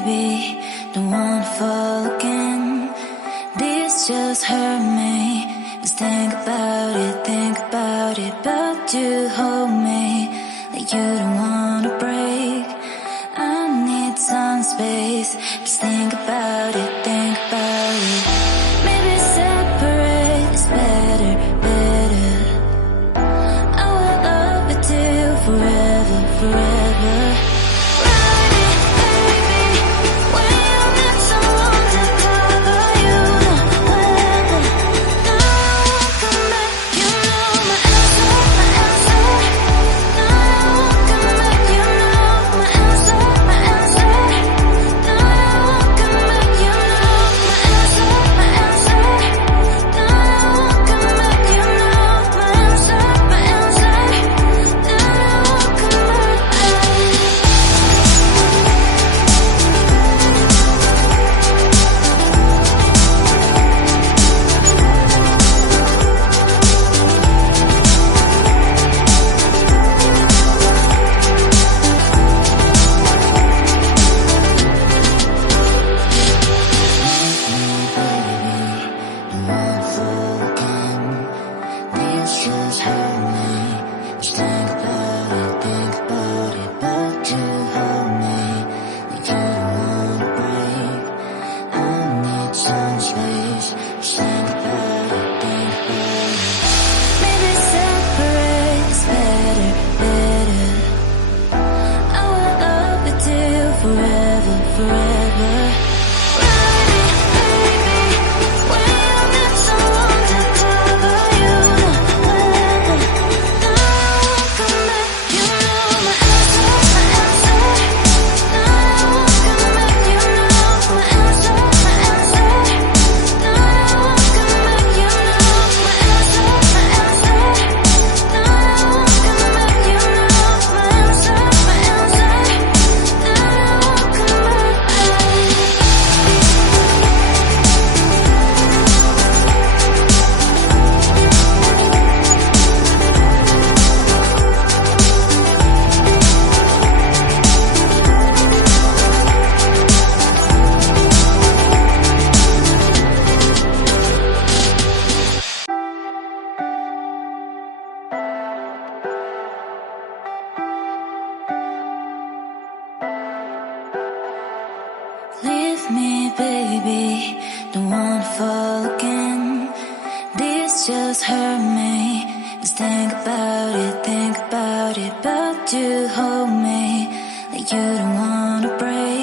baby, don't wanna fall again. This just hurt me. Just think about it, but you hold me like you don't wanna break. I need some space. Just think about it, Maybe separate is better, I will love you till forever. Leave me, baby, don't wanna fall again. This just hurt me. Just think about it, but you hold me like you don't wanna break.